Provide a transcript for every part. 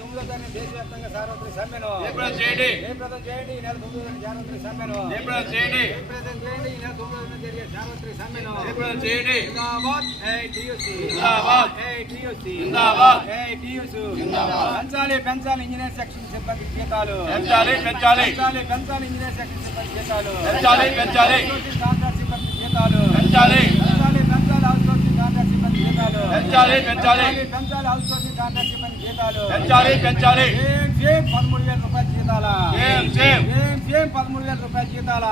తొమ్మిదో తారీఖు దేశవ్యాప్తంగా సార్వత్రిక సమ్మెను. చేయండి. జయప్రదం చేయండి ఈ నెల తొమ్మిదో తారీఖు సార్వత్రిక సమ్మెను. జయప్రదం చేయండి. జయప్రదం చేయండి ఈ నెల తొమ్మిదో తారీఖు జరిగే సార్వత్రిక సమ్మెను. జయప్రదం చేయండి. జిందాబాద్. ఏఐటియుసి జిందాబాద్. ఏఐటియుసి జిందాబాద్. ఏఐటియుసి పెంచాలి పెంచాలి ఇంజనీర్ సెక్షన్ సిబ్బంది జీతాలు. పెంచాలి పెంచాలి. పెంచాలి పెంచాలి ఇంజనీర్ సెక్షన్ సిబ్బంది జీతాలు. పెంచాలి పెంచాలి. కాంట్రాక్ట్ సిబ్బంది జీతాలు. పెంచాలి. పెంచాలి పెంచాలి కాంట్రాక్ట్ సిబ్బంది జీతాలు. పెంచాలి పెంచాలి. పెంచాలి అవుట్సోర్సింగ్ కాంట్రాక్ట్ సిబ్బంది పెంచాలి పెంచాలి. పదమూడు వేల రూపాయల జీతాల? పదమూడు వేల రూపాయల జీతాల?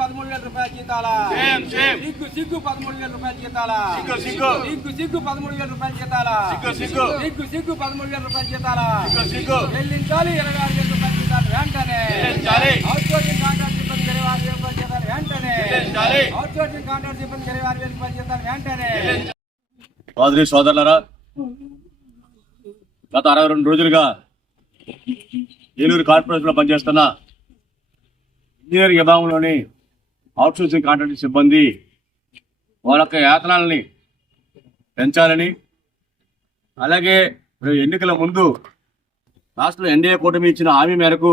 పదమూడు వేల రూపాయల జీతాల? సిగ్గు సిగ్గు పదమూడు వేల రూపాయల జీతాల? సిగ్గు సిగ్గు. పదమూడు వేల రూపాయల జీతాల? సిగ్గు సిగ్గు. పదమూడు వేల రూపాయల జీతాల? చెల్లించాలి ఇరవై ఆరు వేల రూపాయల జీతాలు వెంటనే. చెల్లించాలి. అవుట్సోర్సింగ్ కాంట్రాక్ట్ సిబ్బంది ఇరవై ఆరు వేల రూపాయల జీతాలు వెంటనే. చెల్లించాలి. అవుట్సోర్సింగ్ కాంట్రాక్ట్ సిబ్బంది ఇరవై ఆరు వేల రూపాయల జీతాలు వెంటనే. సోదరి సోదరులరా గత అరవై రెండు రోజులుగా ఏలూరు కార్పొరేషన్లో పనిచేస్తున్న ఇంజనీరింగ్ విభాగంలోని అవుట్సోర్సింగ్ కాంట్రాక్ట్ సిబ్బంది వాళ్ళ యొక్క వేతనాలని పెంచాలని అలాగే ఎన్నికల ముందు రాష్ట్రంలో ఎన్డీఏ కూటమి ఇచ్చిన హామీ మేరకు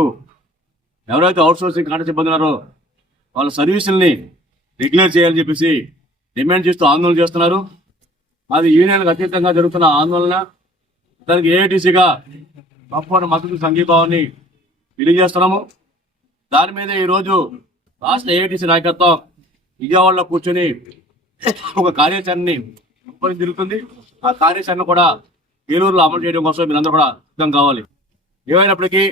ఎవరైతే అవుట్సోర్సింగ్ కాంట్రాక్ట్ సిబ్బంది ఉన్నారో వాళ్ళ సర్వీసుల్ని రెగ్యులర్ చేయాలని చెప్పేసి డిమాండ్ చేస్తూ ఆందోళన చేస్తున్నారు. అది యూనియన్కి అతీతంగా జరుగుతున్న ఆందోళన దానికి ఏఐటీసీగా గొప్ప మద్దతు సంఘీభావాన్ని తెలియజేస్తున్నాము. దాని మీద ఈరోజు రాష్ట్ర ఏఐటీసీ నాయకత్వం విజయవాడలో కూర్చొని ఒక కార్యాచరణని రూపొంది జరుగుతుంది. ఆ కార్యాచరణ కూడా ఏలూరులో అమలు చేయడం కోసం మీరందరూ కూడా సిద్ధం కావాలి. ఏమైనప్పటికీ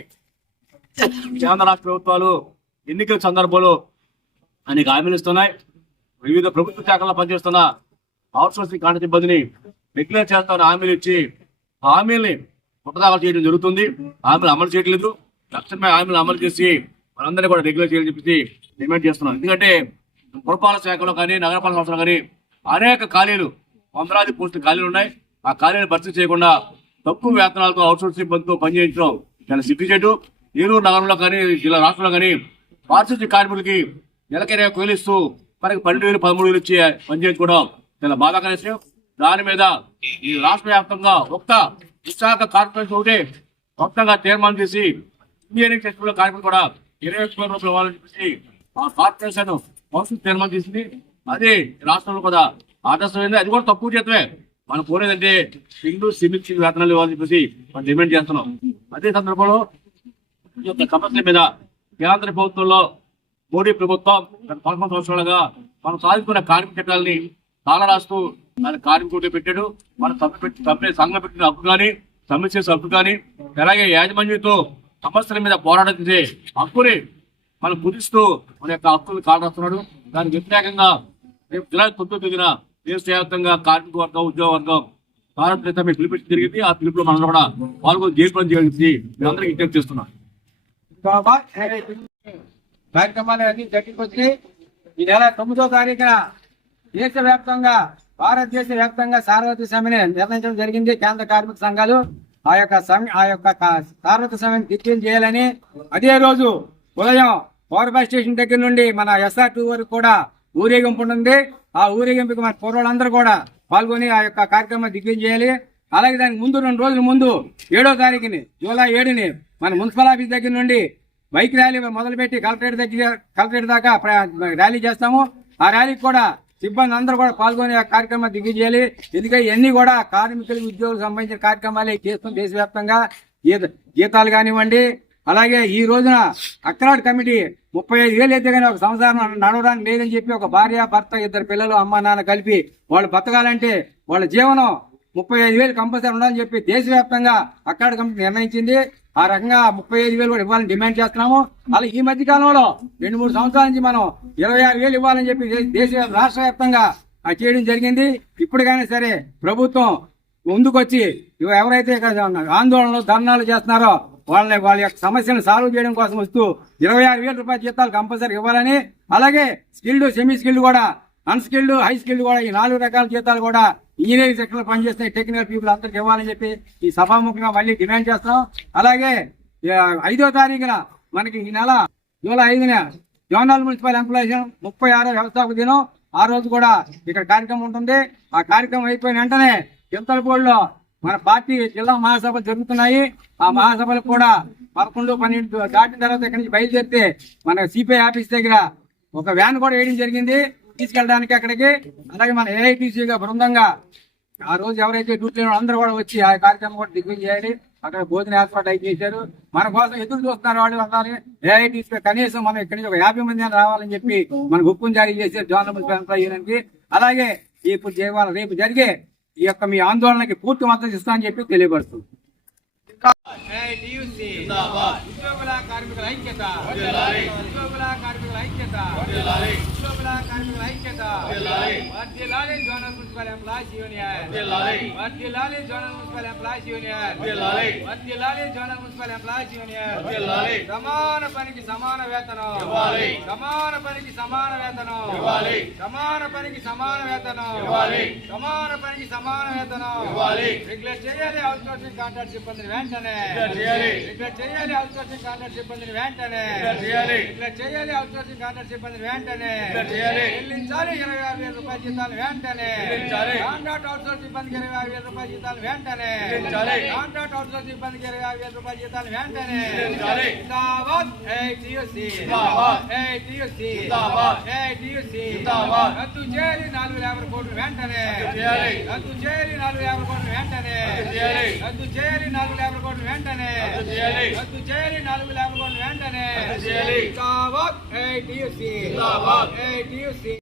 కేంద్ర రాష్ట్ర ప్రభుత్వాలు ఎన్నికల సందర్భంలో అనేక హామీలు ఇస్తున్నాయి. వివిధ ప్రభుత్వ శాఖల్లో పనిచేస్తున్న అవుట్సోర్సింగ్ కాంట్రాక్ట్ సిబ్బందిని రెగ్యులర్ చేస్తామని హామీలు ఇచ్చి హామీల్ని పుట్టదాఖలు చేయడం జరుగుతుంది. హామీలు అమలు చేయట్లేదు. తక్షణమే హామీలు అమలు చేసి మనందరినీ కూడా రెగ్యులర్ చేయాలని చెప్పేసి డిమాండ్ చేస్తున్నాం. ఎందుకంటే పురపాలక శాఖలో కానీ నగరపాలక సంస్థలో కానీ అనేక ఖాళీలు వందలాది పోస్టులు ఖాళీలు ఉన్నాయి. ఆ ఖాళీలు భర్తీ చేయకుండా తక్కువ వేతనాలతో అవుట్సోర్సింగ్ సిబ్బందితో పనిచేయించడం చాలా సిగ్గుచేటు. ఏలూరు నగరంలో కానీ జిల్లా రాష్ట్రంలో కానీ పారిశుద్ధ్య కార్మికులకి నెలకైనా కోలిస్తూ మనకి పన్నెండు వేలు పదమూడు వేలు ఇచ్చి పనిచేయించుకోవడం చాలా బాధాకర విషయం. దాని మీద ఈ రాష్ట్ర వ్యాప్తంగా ఒక్క విశాఖ కార్పొరేషన్ ఒకటే మొత్తంగా తీర్మానం చేసి ఇంజనీరింగ్ సెక్టర్ కార్మికులు కూడా ఇరవై కోట్ల రూపాయలు ఇవ్వాలని చెప్పేసి ఆ కార్పొరేషన్ భవిష్యత్తు తీర్మానం చేసింది. అది రాష్ట్రంలో కూడా ఆదర్శమైంది. అది కూడా తక్కువ చేతమే మనం కోరేదంటే సింధు సిమిత్ వేతనాలు ఇవ్వాలని చెప్పేసి మనం డిమాండ్ చేస్తున్నాం. అదే సందర్భంలో ఈ యొక్క సమస్యల మీద కేంద్ర ప్రభుత్వంలో మోడీ ప్రభుత్వం గత పదకొండు సంవత్సరాలుగా మనం సాధించుకున్న కార్మిక చట్టాలని తాళ రాస్తూ మన కార్మికుడు పెట్టాడు మన సభ్యు పెట్టి సంఘం పెట్టిన హక్కు కానీ సమ్మె చేసే హక్కు కానీ అలాగే యాజమాన్యంతో సమస్యల మీద పోరాటం చేసే హక్కుని మనం కుదిస్తూ మన యొక్క హక్కులు కాలరాస్తున్నాడు దానికి వ్యతిరేకంగా రేపు జులై తొమ్మిదో తేదీన దేశవ్యాప్తంగా కార్మిక వర్గం ఉద్యోగ వర్గం భారతదేశం మీద జరిగింది. ఆ పిలుపులో మనం కూడా పాల్గొని జీవితం జరిగింది మీ అందరికీ విజ్ఞప్తి చేస్తున్నాం. కార్యక్రమాలు అన్ని దగ్గరికి ఈ నెల తొమ్మిదో తారీఖున దేశవ్యాప్తంగా భారతదేశ వ్యాప్తంగా సార్వత్రిక సమ్మెని నిర్ణయించడం జరిగింది. కేంద్ర కార్మిక సంఘాలు ఆ యొక్క సమ్మె ఆ యొక్క కా- సార్వత్రిక సమ్మెను డిక్లేర్ చేయాలని అదే రోజు ఉదయం పవర్ బస్ స్టేషన్ దగ్గర నుండి మన ఎస్ఆర్ టూ వరకు కూడా ఊరేగింపు ఉంటుంది ఆ ఊరేగింపుకి మన పూర్వులందరూ కూడా పాల్గొని ఆ యొక్క కార్యక్రమం దిగ్విజయం చేయాలి. అలాగే దానికి ముందు రెండు రోజుల ముందు ఏడో తారీఖుని జూలై ఏడుని మన మున్సిపల్ ఆఫీస్ దగ్గర నుండి బైక్ ర్యాలీ మొదలుపెట్టి కలెక్టరేట్ దగ్గర కలెక్టరేట్ దాకా ర్యాలీ చేస్తాము. ఆ ర్యాలీకి కూడా సిబ్బంది అందరూ కూడా పాల్గొని ఆ కార్యక్రమం దిగ్విజేయాలి. ఎందుకంటే ఇవన్నీ కూడా కార్మికులు ఉద్యోగులకు సంబంధించిన కార్యక్రమాలే చేస్తాం దేశవ్యాప్తంగా. గీతాలు కానివ్వండి. అలాగే ఈ రోజున అక్రాడ్ కమిటీ ముప్పై ఐదు వేలు అయితే కానీ ఒక సంసారం నడవడానికి లేదని చెప్పి ఒక భార్య భర్త ఇద్దరు పిల్లలు అమ్మ నాన్న కలిపి వాళ్ళు బతకాలంటే వాళ్ళ జీవనం ముప్పై ఐదు వేలు కంపల్సరీ ఉండాలని చెప్పి దేశవ్యాప్తంగా అక్కడ కమిటీ నిర్ణయించింది. ఆ రకంగా ముప్పై ఐదు వేలు కూడా ఇవ్వాలని డిమాండ్ చేస్తున్నాము. అలా ఈ మధ్య కాలంలో రెండు మూడు సంవత్సరాల నుంచి మనం ఇరవై ఆరు వేలు ఇవ్వాలని చెప్పి దేశ రాష్ట్ర వ్యాప్తంగా చేయడం జరిగింది. ఇప్పటికైనా సరే ప్రభుత్వం ముందుకొచ్చి ఇవి ఎవరైతే ఆందోళనలు ధర్నాలు చేస్తున్నారో వాళ్ళని వాళ్ళ యొక్క సమస్యను సాల్వ్ చేయడం కోసం వస్తూ ఇరవై ఆరు వేల రూపాయల జీతాలు కంపల్సరీ ఇవ్వాలని అలాగే స్కిల్డ్ సెమీ స్కిల్డ్ కూడా అన్స్కిల్డ్ హై స్కిల్డ్ కూడా ఈ నాలుగు రకాల జీతాలు కూడా ఇంజనీరింగ్ సెక్టర్ పనిచేస్తున్న టెక్నికల్ పీపుల్ అందరికి ఇవ్వాలని చెప్పి ఈ సభాముఖంగా మళ్ళీ డిమాండ్ చేస్తాం అలాగే ఐదో తారీఖున మనకి ఈ నెల జూలై ఐదున జోనల్ మున్సిపల్ ఎంప్లాయీస్ ముప్పై ఆరో వ్యవస్థాపక దినం. ఆ రోజు కూడా ఇక్కడ కార్యక్రమం ఉంటుంది. ఆ కార్యక్రమం అయిపోయిన వెంటనే చింతలపూడిలో మన పార్టీ జిల్లా మహాసభలు జరుగుతున్నాయి. ఆ మహాసభలు కూడా పదకొండు పన్నెండు దాటిన తర్వాత ఇక్కడ నుంచి బయలుదేరితే మన సిపిఐ ఆఫీస్ దగ్గర ఒక వ్యాన్ కూడా వేయడం జరిగింది. తీసుకెళ్ళడానికి అక్కడికి. అలాగే మన ఏఐటీసీగా బృందంగా ఆ రోజు ఎవరైతే డ్యూటీలో అందరూ కూడా వచ్చి ఆ కార్యక్రమం కూడా దిగ్విజయం చేయాలి. అక్కడ భోజన ఏర్పాటు అయితే చేశారు. మన కోసం ఎదురు చూస్తున్నారు వాళ్ళు అన్నారు. ఏఐటీసీ కనీసం మనం ఇక్కడి నుంచి ఒక యాభై మంది రావాలని చెప్పి మన గుప్పం జారీ చేశారు జోనల్ ఎంప్లాయీలకి అలాగే ఇప్పుడు చేయాలి రేపు జరిగే ఈ యొక్క మీ ఆందోళనకి పూర్తి మద్దతు ఇస్తామని చెప్పి తెలియపరుస్తుంది ఉద్యోగుల కార్మికుల ఐక్యత. ఉద్యోగుల కార్మికుల ఐక్యత. ఉద్యోగుల కార్మికుల ఐక్యత. వర్ధిల్లాలి జోనల్ మున్సిపల్ ఎంప్లాయీస్ యూనియన్ వర్ధిల్లాలి జోనల్ మున్సిపల్ ఎంప్లాయీస్ యూనియన్ వర్ధిల్లాలి జోనల్ మున్సిపల్ ఎంప్లాయీస్ యూనియన్ సమాన పనికి సమాన వేతనం. సమాన పనికి సమాన వేతనం. సమాన పనికి సమాన వేతనం. సమాన పనికి సమాన వేతనం. రెగ్యులర్ చేయాలి అవుట్ సోర్సింగ్ కాంట్రాక్ట్ సిబ్బందిని వెంటనే. చేయాలి. అవుట్ సోర్సింగ్ కాంట్రాక్ట్ సిబ్బందిని వెంటనే. చేయాలి. అవుట్ సోర్సింగ్ కాంట్రాక్ట్ సిబ్బందిని వెంటనే. చెల్లించాలి ఇరవై ఆరు వేల రూపాయల జీతాలు వెంటనే. కాంట్రాక్ట్ అవుట్ సోర్స్ సిబ్బందికి ఇరవై ఆరు వేల రూపాయల జీతాలు వెంటనే. కాంట్రాక్ట్ అవుట్ సోర్స్ సిబ్బందికి ఇరవై ఆరు వేల రూపాయల జీతాలు వెంటనే. జిందాబాద్. ఏటీయూసీ ఏటీయూసీ ఏటీయూసీ రద్దు చేయాలి నాలుగు యాభై కోట్లు వెంటనే. రద్దు చేయాలి. నాలుగు యాభై కోట్లు వెంటనే. రద్దు చేయాలి. నాలుగు యాభై కోట్లు వెంటనే. రద్దు చేయాలి. నాలుగు యాభై కోట్లు వెంటనే